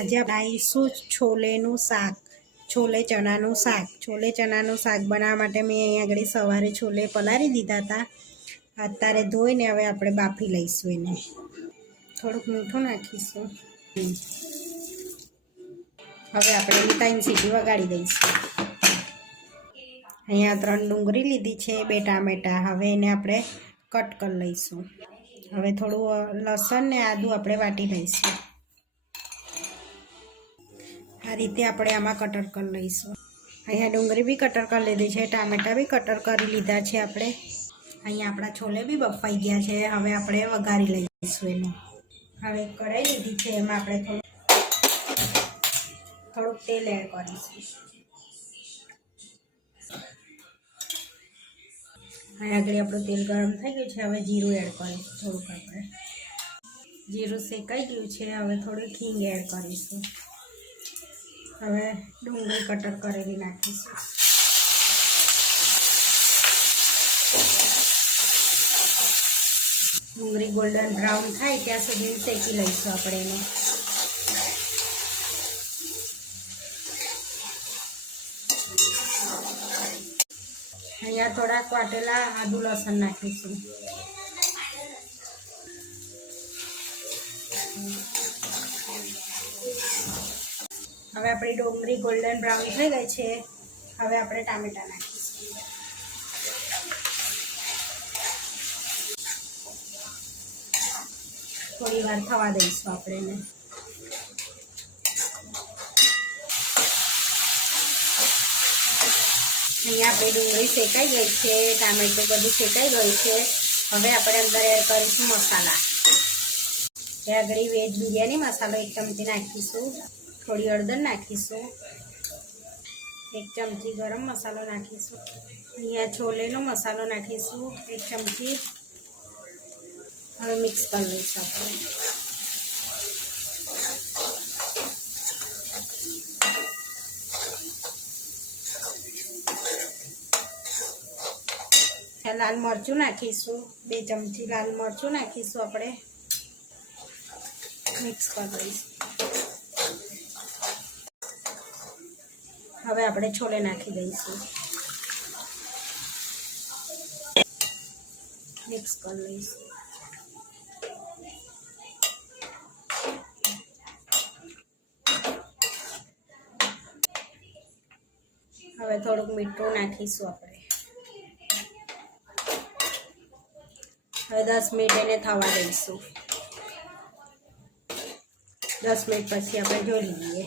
આજે બનાવીશું છોલેનું શાક, છોલે ચણાનું શાક બનાવવા માટે મેં અહીંયા આગળ સવારે છોલે પલાળી દીધા હતા. અત્યારે ધોઈને હવે આપણે બાફી લઈશું એને. થોડુંક મીઠું નાખીશું. હવે આપણે 3 સીટી વગાડી દઈશું. અહીંયા 3 ડુંગળી લીધી છે, 2 ટામેટાં. હવે એને આપણે કટ કરી લઈશું. હવે થોડું લસણ ને આદું આપણે વાટી લઈશું. આ રીતે આપણે આમાં કટર કરી લઈશું. અહીંયા ડુંગળી બી કટર કરી લીધી છે, ટામેટાં બી કટર કરી લીધા છે આપણે. અહીંયા આપણા છોલે બી બફાઈ ગયા છે. હવે આપણે વઘારી લઈશું એને. હવે કઢાઈ લીધી છે, એમાં આપણે થોડુંક તેલ એડ કરીશું. અહીંયા આગળ આપણું તેલ ગરમ થઈ ગયું છે. હવે જીરું એડ કરીશું. થોડુંક આપણે જીરું શેકાઈ ગયું છે. હવે થોડીક હિંગ એડ કરીશું. હવે ડુંગળી કટર કરેલી નાખીશું. ડુંગળી ગોલ્ડન બ્રાઉન થાય ત્યાં સુધી શેકી લઈશું આપણે એને. અહીંયા થોડાક વાટેલા આદુ લસણ નાખીશું. હવે આપણી ડુંગળી ગોલ્ડન બ્રાઉન થઈ ગઈ છે. હવે આપણે ટામેટાં નાખીશું. થોડી વાર થવા દઈશું આપણે એને. અહીંયા આપણી ડુંગળી શેકાઈ ગઈ છે, ટામેટું બધું શેકાઈ ગયું છે. હવે આપણે અંદર એડ કરીશું મસાલા. ત્યાં આગળ વેજ બિરયાની મસાલો 1 ચમચી નાખીશું. થોડી હળદર નાખીશું. 1 ચમચી ગરમ મસાલો નાખીશું. અહીંયા છોલેનો મસાલો નાખીશું 1 ચમચી. હવે મિક્સ કરી લઈશું આપણે. લાલ મરચું નાખીશું. 2 ચમચી લાલ મરચું નાખીશું આપણે. મિક્સ કરી દઈશું. હવે આપણે છોલે નાખી દઈશું. મિક્સ કરી લઈશું. હવે થોડુંક મીઠું નાખીશું આપણે. હવે 10 મિનિટ એને થવા દઈશું. 10 મિનિટ પછી આપણે જોઈ લઈએ.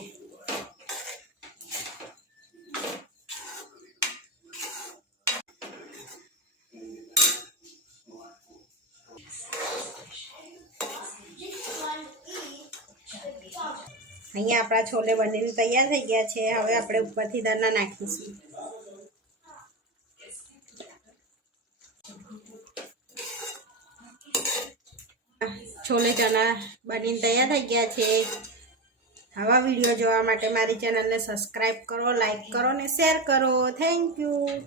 અહીંયા આપણા છોલે બનીને તૈયાર થઈ ગયા છે. હવે આપણે ઉપરથી દાણા નાખીશું. છોલે ચણા બનીને તૈયાર થઈ ગયા છે. આવા વિડીયો જોવા માટે મારી ચેનલને સબસ્ક્રાઈબ કરો, લાઈક કરો ને શેર કરો. Thank you.